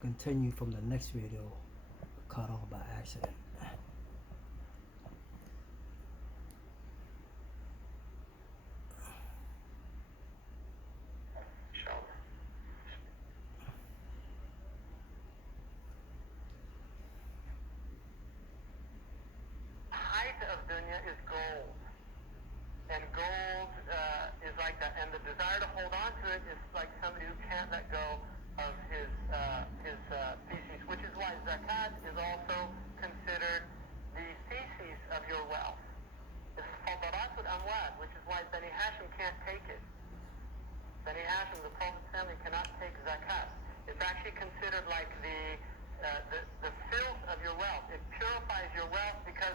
Continue from the next video, cut off by accident. Height of dunya is gold, and gold is like that, and the desire to hold on to it is like somebody who can't let go of his feces, which is why zakat is also considered the feces of your wealth. It's fadaratul amwal, which is why Bani Hashim can't take it. Bani Hashim, the Prophet's family, cannot take zakat. It's actually considered like the filth of your wealth. It purifies your wealth because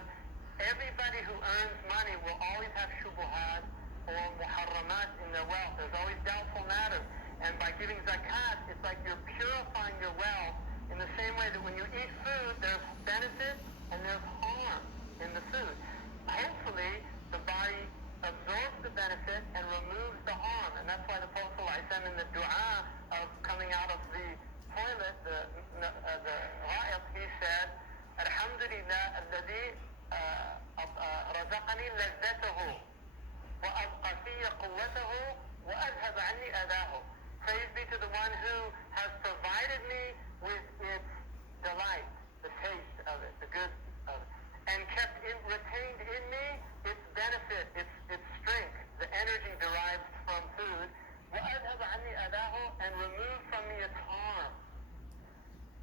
everybody who earns money will always have shubuhat or muharramat in their wealth. There's always doubtful matters. And by giving zakat, it's like you're purifying your wealth in the same way that when you eat food, there's benefit and there's harm in the food. Hopefully, the body absorbs the benefit and removes the harm. And that's why the Prophet ﷺ in the dua of coming out of the toilet, the ra'iq, he said, Alhamdulillah, alladhi رزقني لذته وأبقى في قوته وأذهب عني أذاه. Praise be to the one who has provided me with its delight, the taste of it, the good of it, and kept it retained in me its benefit, its strength, the energy derived from food, وأذهب عني أذاه, and removed from me its harm.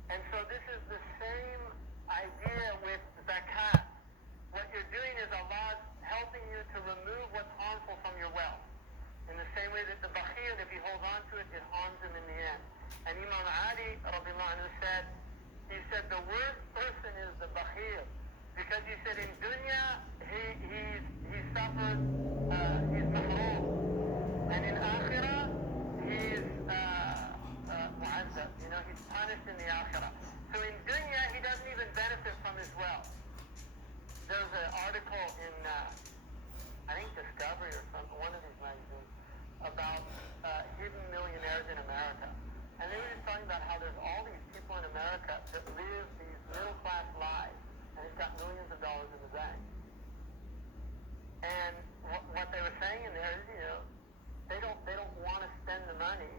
And so this is the same idea with zakat. What you're doing is Allah's helping you to remove what's harmful from your wealth. In the same way that the bakhil, if he holds on to it, it harms him in the end. And Imam Ali radiallahu anhu said, the worst person is the bakhil. Because he said in dunya, he suffers, he's mahroom. And in akhirah, he's mu'azzab. He's punished in the akhirah. So in dunya, he doesn't even benefit from his wealth. There's an article in, I think Discovery or one of these magazines, about hidden millionaires in America. And they were just talking about how there's all these people in America that live these middle-class lives, and they've got millions of dollars in the bank. And what they were saying in there is, they don't want to spend the money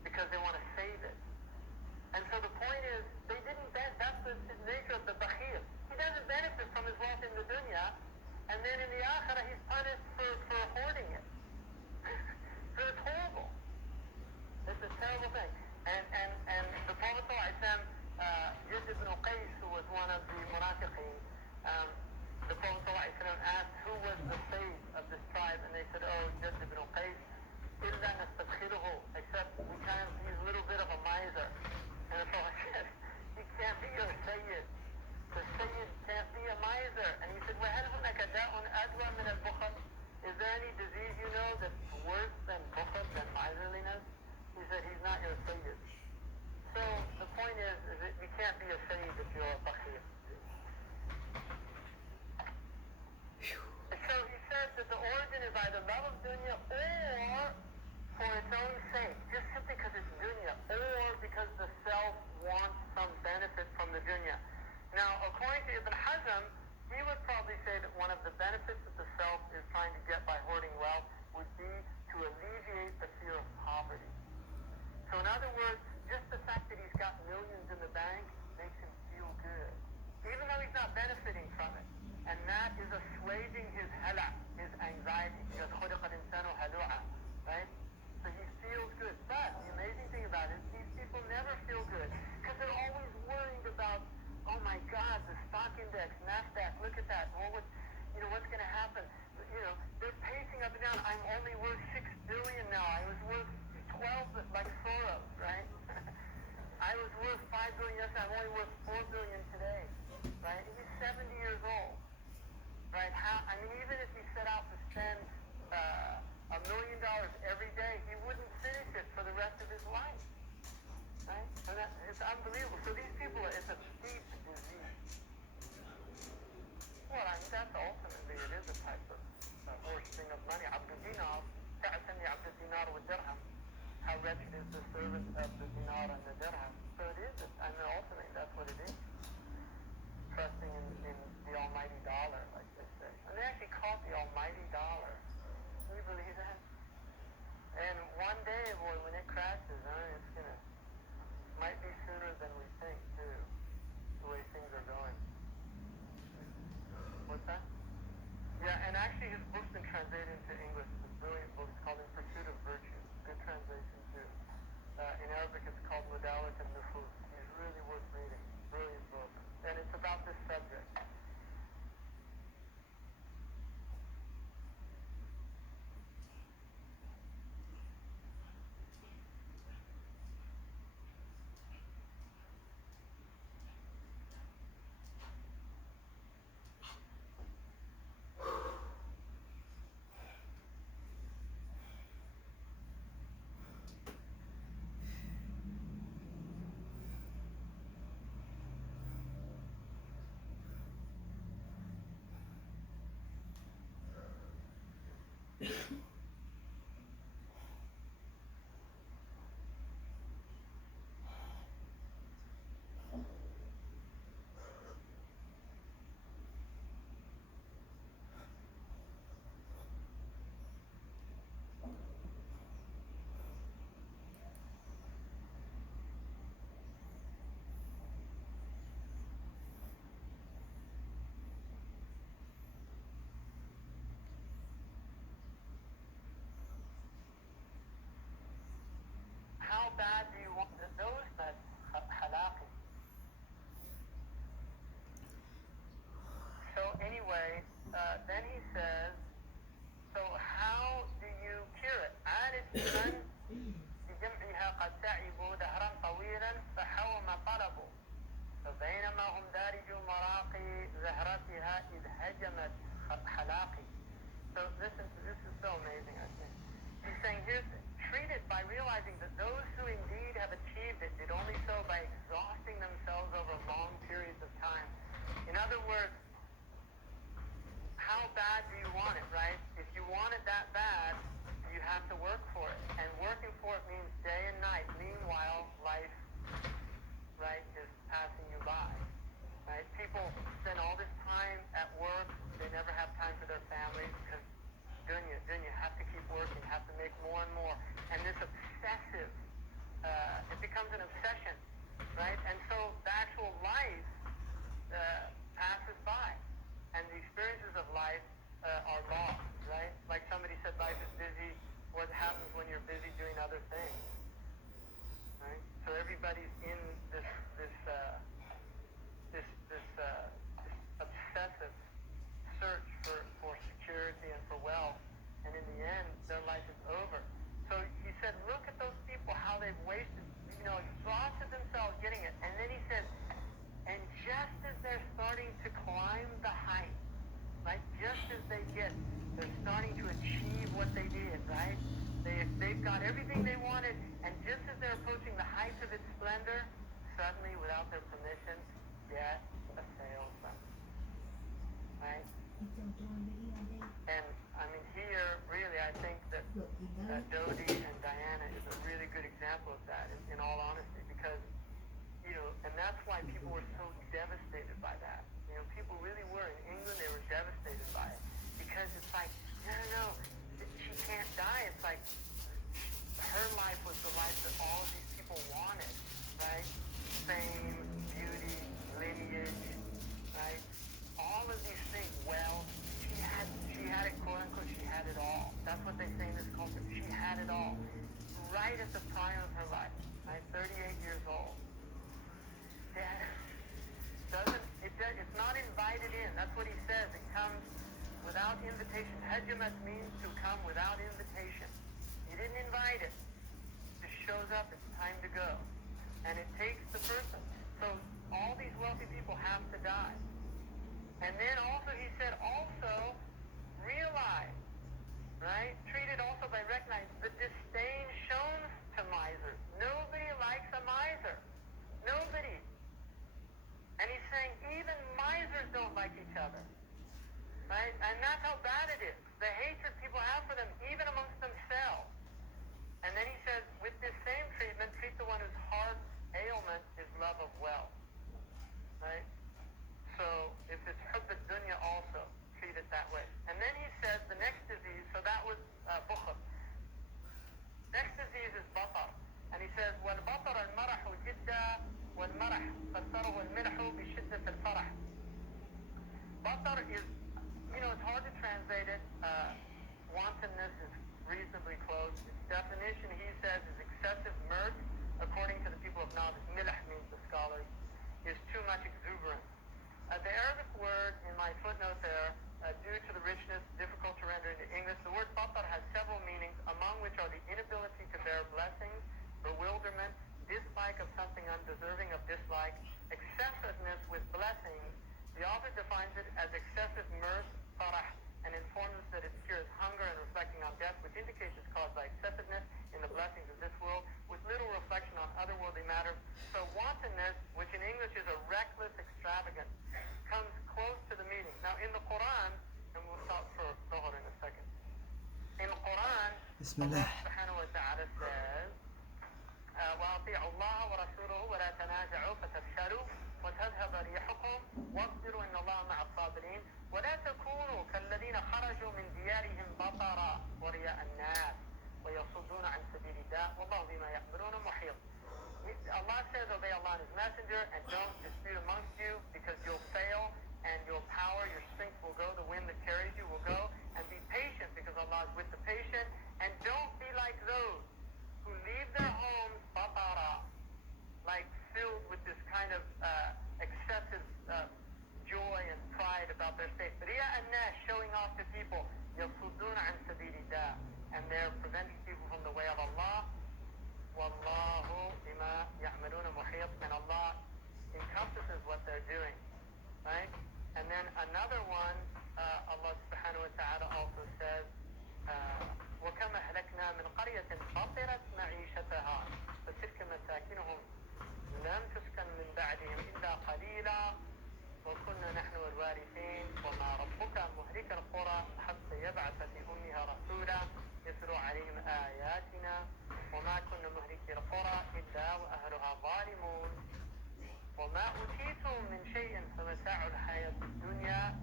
because they want to save it. And so the point is, that's the nature of the bakhil. He doesn't benefit from his wealth in the dunya, and then in the akhirah he's punished for hoarding it. So it's horrible. It's a terrible thing. And the Prophet Jid ibn Qais, who was one of the munafiqeen, the Prophet asked who was the sage of this tribe, and they said, Jid ibn Qais, illa nastabkhiruhu, except he's a little bit of a miser. And the Prophet said, he can't be your sayyid. The sayyid can't be a miser. And he said, وَهَلْ هُنَكَ دَاءٌ أَدْوَى مِنَ الْبُخْلِ? Is there any disease you know that's worse than bukhl, than miserliness? He said, he's not your sayyid. So the point is that you can't be a sayyid if you're a bakhil. So he said that the origin is either love of dunya or for its own sake, just simply because it's dunya, or because the self wants some benefit from the dunya. Now, according to Ibn Hazm, he would probably say that one of the benefits that the self is trying to get by hoarding wealth would be to alleviate the fear of poverty. So in other words, just the fact that he's got millions in the bank makes him feel good, even though he's not benefiting from it. And that is assuaging his hala, his anxiety, because خُلِقَ الْإِنسَانُ هَلُوعًا, right? So he feels good. But the amazing thing about it is these people never feel good because they're always worried about, oh my God, the stock index, NASDAQ, look at that. What's going to happen? They're pacing up and down. I'm only worth $6 billion now. I was worth 12, like Soros, right? I was worth $5 billion yesterday. I'm only worth $4 billion today, right? He's 70 years old, right? Even if he set out to spend $1 million every day, he wouldn't finish it for the rest of his life, right? And it's unbelievable. So these people, it's a deep disease. Well, that's ultimately, it is a type of worshipping of money. Abdul dinar, ta'asani Abdul dinar with dirham. How wretched is the servant of the dinar and the dirham. So it is, How bad do you want those that halaqi? So anyway, then he says, so how do you cure it? عالج من بجمعها قد تعبوا دهرا طويلا فحوم طلبوا فبينما هم دارجوا مراقي زهرتها إذ هجمت حلاقي. So this is so amazing, I think. He's saying treat it by realizing that those who indeed have achieved it did only so by exhausting themselves over long periods of time. In other words, how bad do you want it, right? If you want it that bad, you have to work for it. And working for it means day and night. Meanwhile, life, right, is passing you by. Right? People spend all this time at work. They never have time for their families because dunya, have to keep working, have to make more and more. And this obsessive, it becomes an obsession, right? And so the actual life passes by. And the experiences of life are lost, right? Like somebody said, life is busy. What happens when you're busy doing other things, right? So everybody's in this obsessive search for security and for wealth, and in the end, their life is over. So he said, look at those people, how they've wasted, exhausted themselves getting it. And then he said, and just as they're starting to climb the height, right? Just as they're starting to achieve what they did, right? They've got everything they wanted, and just as they're approaching the height of its splendor, suddenly, without their permission, death assails them, right? And I mean, here, really, I think that Dodi and Diana is a really good example of that, in all honesty, because, and that's why people were so devastated by that. People really were. In England, they were devastated by it, because it's like, no, she can't die. It's like, her life was the life that all of these people wanted, right? Fame, beauty, lineage, right? All of these things. Well, she had it, quote unquote, she had it all. That's what they say in this culture. She had it all. Right at the prime of her life, right? 38 years old. It's not invited in. That's what he says. It comes without invitation. Hajamat means to come without invitation. You didn't invite it. It just shows up. It's time to go. And it takes the person. So all these wealthy people have to die. And then also he said, also realize, right? Treat it also by recognizing the disdain shown to misers. Nobody likes a miser. Nobody. And he's saying even misers don't like each other, right? And that's how bad it is. The hatred people have for them, even amongst themselves. And then he says, with this same treatment, treat the one whose heart ailment is love of wealth, right? So if it's hubb ad-dunya also, treat it that way. And then he says the next disease, so that was bukhl. Next disease is batar. And he says, وَالْبَطَرَ الْمَرَحُ جِدًّا وَالْمَرَحُ فَسَّرَهُ الْمِلْحُ بِشِدَّةِ الْفَرَحِ. Batar is, it's hard to translate it. Wantonness is reasonably close. Its definition, he says, is excessive mirth. According to the people of Najd, milh means the scholars, is too much exuberance. The Arabic word in my footnote there, due to the richness, difficult to render into English, the word batar has several meanings, among which are the inability to bear blessings, bewilderment, dislike of something undeserving of dislike, excessiveness with blessings. The author defines it as excessive mirth, farah, and informs us that it cures hunger and reflecting on death, which indicates it's caused by excessiveness in the blessings of this world, with little reflection on otherworldly matters. So wantonness, which in English is a reckless extravagance, comes close to the meaning. Now in the Quran, and we'll stop for Dhuhr in a second, in بسم Allah الله. subhanahu wa ta'ala says, وأطيعوا الله ورسوله ولا تنازعوا فتفشلوا وتذهب ريحكم واصبروا إن الله مع الصابرين ولا تكونوا كالذين خرجوا من ديارهم بطرا ورياء الناس ويصدون عن سبيل الله والله بما يعملون محيط. Allah says obey Allah and His Messenger and don't dispute amongst you because you'll fail and your power, your strength will go, the wind that carries you will go, and be patient because Allah is with the patient, and don't be like those who leave their homes batara, like filled with this kind of excessive joy and pride about their state. Riya an-nas, showing off to people, yasudduna an sabilillah, and they're preventing people from the way of Allah. Wallahu bima ya'maluna muhit, and Allah encompasses what they're doing, right? And then another one, Allah subhanahu wa ta'ala also says, وَكَمْ أَهْلَكْنَا مِنْ قَرْيَةٍ بَطِرَتْ مَعِيشَتَهَا فَتِلْكَ مَسَاكِنُهُمْ لَمْ تُسْكَنْ مِنْ بَعْدِهِمْ إِلَّا قَلِيلًا وَكُنَّا نَحْنُ الْوَارِثِينَ وَمَا رَبُّكَ مُهْلِكَ الْقُرَى حَتَّى يَبْعَثَ فِي أُمِّهَا رَسُولًا يَتْلُو عَلَيْهِمْ آيَاتِنَا وَمَا كُنَّا مُهْلِكِي الْقُرَى إِلَّا وَأَهْلُهَا ظَالِمُونَ وما أوتيتم من شيء فمتاع الحياة الدنيا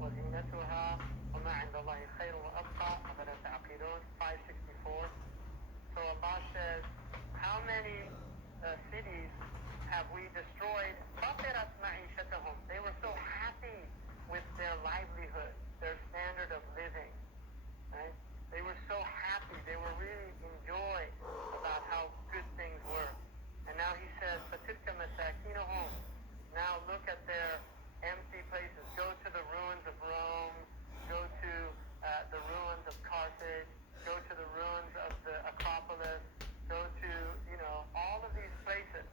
وزينتها وما عند الله خير وأبقى أفلا تعقلون. 564. So Allah says, how many cities have we destroyed? بطرت معيشتهم. They were so happy with their livelihood, their standard of living, right? They were so happy. They were really in joy about how good things were. And now he says, فَتِلْكَ مَسَاكِنُهُمْ. Now look at their empty places. Go to the ruins of Rome. Go to the ruins of Carthage. Go to the ruins of the Acropolis. Go to, all of these places.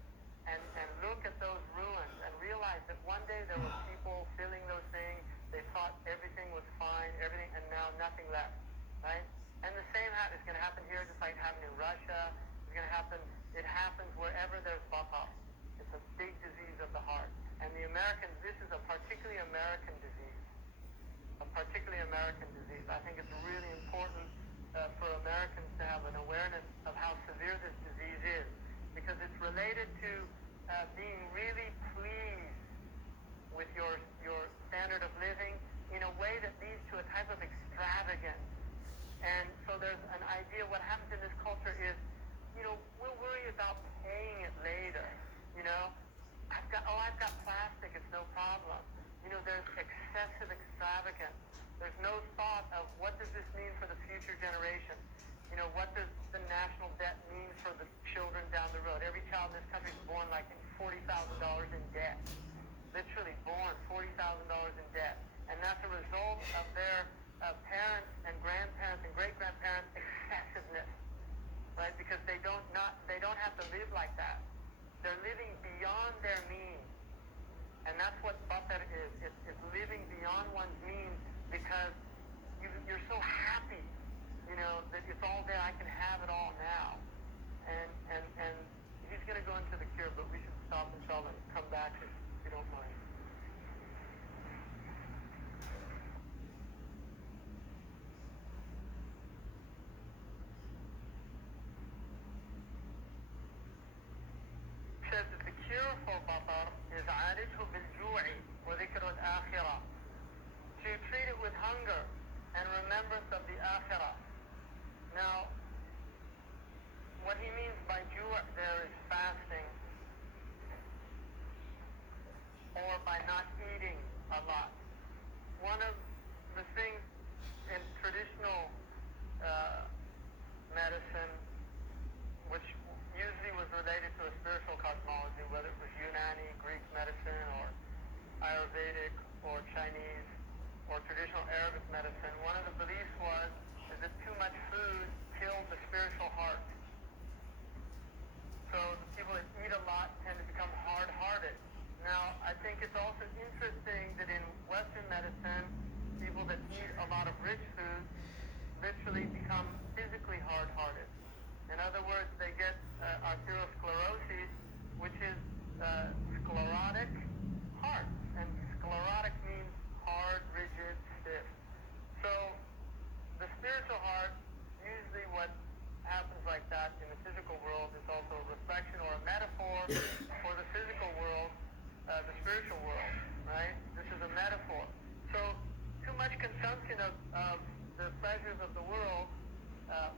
And look at those ruins and realize that one day there were people filling those things. They thought everything was fine, and now nothing left, right? And the same is going to happen here, just like it happened in Russia. It's going to happen. It happens wherever there's batar. It's a big disease of the heart. And the Americans, this is a particularly American disease. I think it's really important for Americans to have an awareness of how severe this disease is, because it's related to being really pleased with your standard of living in a way that leads to a type of extravagance. And so there's an idea, what happens in this culture is, we'll worry about paying it later. I've got plastic, it's no problem. There's excessive extravagance. There's no thought of what does this mean for the future generation. What does the national debt mean for the children down the road? Every child in this country is born like $40,000 in debt. Literally born $40,000 in debt. And that's a result of their parents and grandparents and great-grandparents' excessiveness. Right? Because they don't have to live like that. They're living beyond their means. And that's what batar is. It's living beyond one's means because you're so happy, that it's all there. I can have it all now. And he's going to go into the cure, but we should stop inshallah and come back if you don't mind. Says that the cure for batar is عالجه بالجوع وذكر الآخرة. To treat it with hunger and remembrance of the akhirah. Now, what he means by ju' there is fasting or by not eating a lot. One of the things in traditional medicine, which usually was related to a spiritual cosmology, whether it was Unani, Greek medicine, or Ayurvedic, or Chinese, or traditional Arabic medicine, one of the beliefs is that too much food killed the spiritual heart. So for the physical world, the spiritual world, right? This is a metaphor. So too much consumption of the pleasures of the world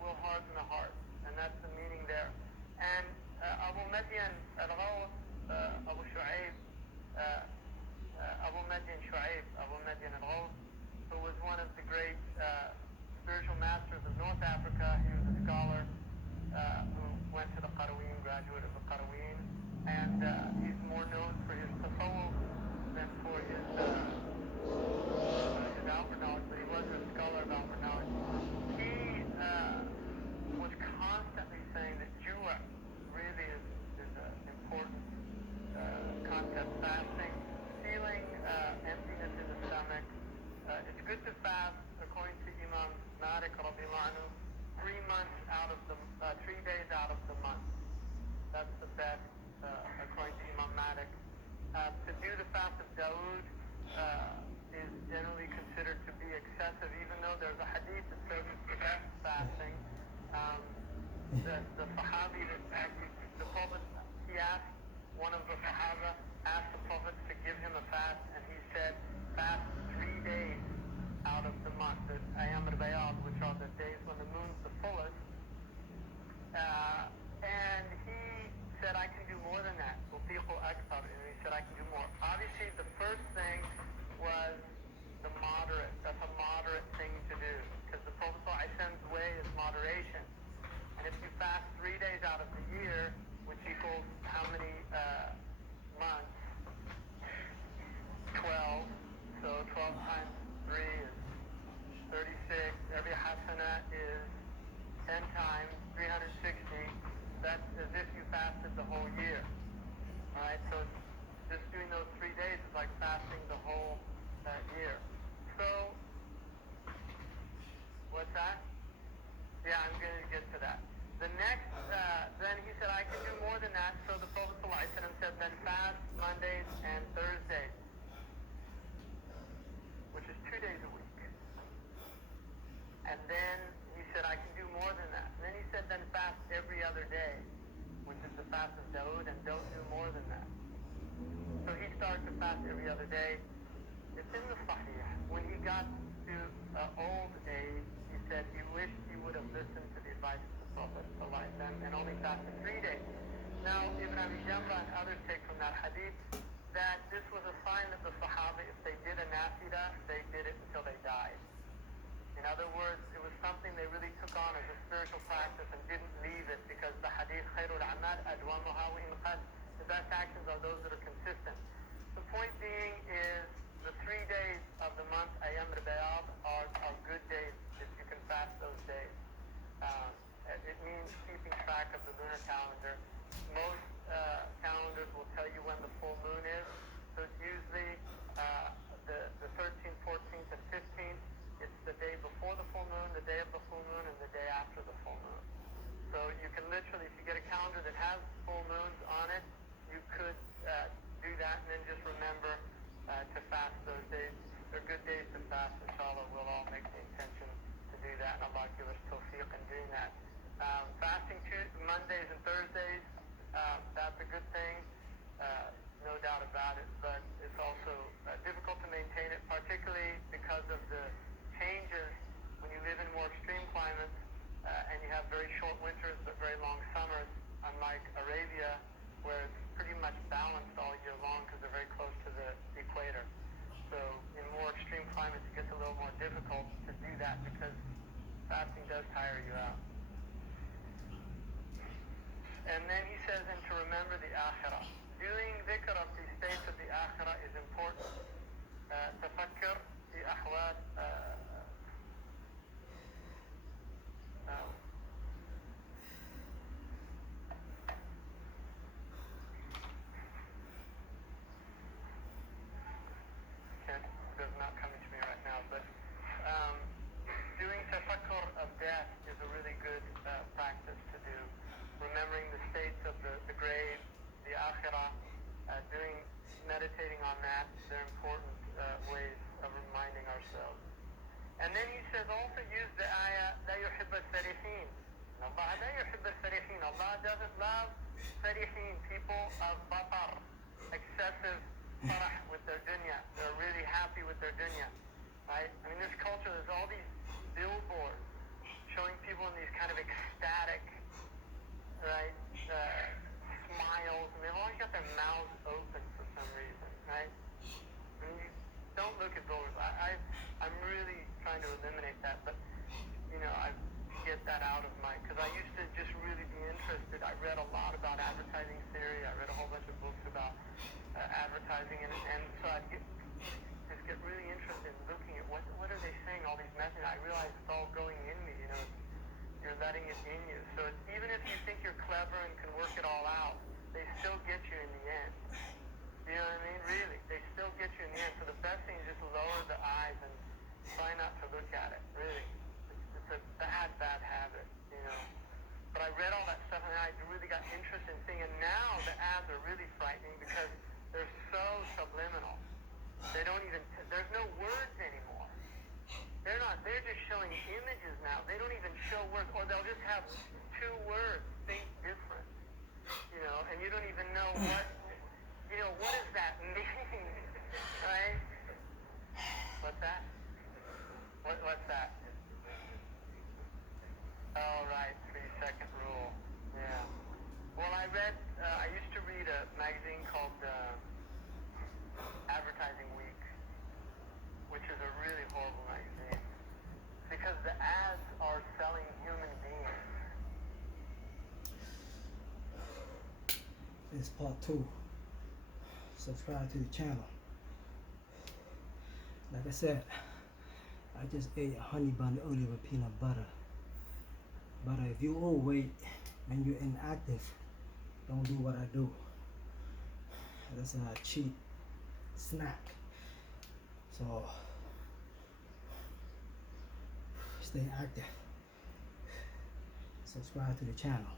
will harden the heart, and that's the meaning there. And Abu Madian al-Ghawth, Abu Shu'aib, Abu Madian al-Ghawth, who was one of the great spiritual masters of North Africa. He was a scholar who went to the Qaraween, graduate of the Qaraween, and he's more known for his tasawwuf than for his outward knowledge, but he was a scholar of outward knowledge. He was constantly saying that jua really is an important concept. Fasting, feeling emptiness in the stomach. It's good to fast, according to Imam Malik radiallahu anhu, 3 months out of the 3 days out of the month. That's the best, according to Imam Malik. To do the fast of Dawood is generally considered to be excessive, even though there's a hadith that says it's the best fasting. The Sahabi that the Prophet, he asked, one of the Sahaba asked the Prophet to give him a fast, and he said, fast 3 days out of the month, the Ayam al-Bayad, which are the days when the moon's the fullest. And he said, I can do more than that. And he said, I can do more. Obviously, the first thing was the moderate. That's a moderate thing to do, because the Prophet ﷺ's way is moderation. And if you fast 3 days out of the year, which equals how many months? 12. So 12 times 3 is 36. Every hasana is 10 times 360. That's as if you fasted the whole year. Alright, so just doing those 3 days is like fasting the whole year. So, what's that? Yeah, I'm going to get to that. The next, then he said, I can do more than that. So the Prophet ﷺ said, then fast Mondays and Thursdays, which is 2 days a week. And then he said, I can do more than that. And then he said, then fast every other day, which is the fast of Dawood, and don't do more than that. So he started to fast every other day. It's in the Sahih. When he got to old age, he said he wished he would have listened to the advice of the Prophet and only fasted 3 days. Now, Ibn Abi Jamrah and others take from that hadith that this was a sign that the Sahaba, if they did a nafila, they did it until they died. In other words, it was something they really took on as a spiritual practice and didn't leave it, because the hadith, khairul a'mal adwamuha wa in qad, the best actions are those that are consistent. The point being is the 3 days of the month, Ayam al-Bayad, are good days if you can fast those days. It means keeping track of the lunar calendar. Most calendars will tell you when the full moon is. So it's usually the 13th, 14th, and 15th. It's the day before the full moon, the day of the full moon, and the day after the full moon. So you can literally, if you get a calendar that has full moons on it, you could do that, and then just remember to fast those days. They're good days to fast. Inshallah, we'll all make the intention to do that, and Allah give us tawfiq in doing that. Fasting Mondays and Thursdays, that's a good thing, no doubt about it, but it's also difficult to maintain it, particularly because of the changes when you live in more extreme climates, and you have very short winters but very long summers, unlike Arabia, where it's pretty much balanced all year long because they're very close to the equator. So in more extreme climates, it gets a little more difficult to do that because fasting does tire you out. And then he says, and to remember the akhirah. Doing dhikr of the states of the akhirah is important. Tafakkar fi ahwal does not come to me right now, but doing tafakkur of death is a really good practice to do. Remembering the states of the grave, the akhirah, meditating on that, they're important ways of reminding ourselves. And then he says also use the ayah, la yuhibba al-fariheen. Allah لا يحب الفرحين. Allah doesn't love فرحين, people of batar, excessive farah with their dunya. They're really happy with their dunya, right? I mean, this culture, there's all these billboards showing people in these kind of ecstatic, right, smiles, and they've always got their mouths open for some reason, right? I mean, you don't look at billboards. I'm really trying to eliminate that, but I get that out of my, because I used to just really be interested. I read a lot about advertising theory. I read a whole bunch of books about advertising, and so I'd just get really interested in looking at what are they saying, all these messages. I realize it's all going in me, you're letting it in you. So even if you think you're clever and can work it all out, they still get you in the end. You know what I mean? Really, they still get you in the end. So the best thing is just lower the eyes and try not to look at it, really. It's a bad habit, But I read all that stuff and I really got interested in seeing, and now the ads are really frightening because they're so subliminal. They don't even, there's no words anymore. They're just showing images now. They don't even show words, or they'll just have 2 words, think different, and you don't even know what does that mean, right? What's that? What's that? Oh, right, 3-second rule. Yeah. Well, I used to read a magazine called Advertising Week, which is a really horrible magazine, because the ads are selling human beings. This is part 2. Subscribe to the channel. Like I said, I just ate a honey bun earlier with peanut butter. But if you're overweight and you're inactive, don't do what I do. That's a cheap snack. So stay active. Subscribe to the channel.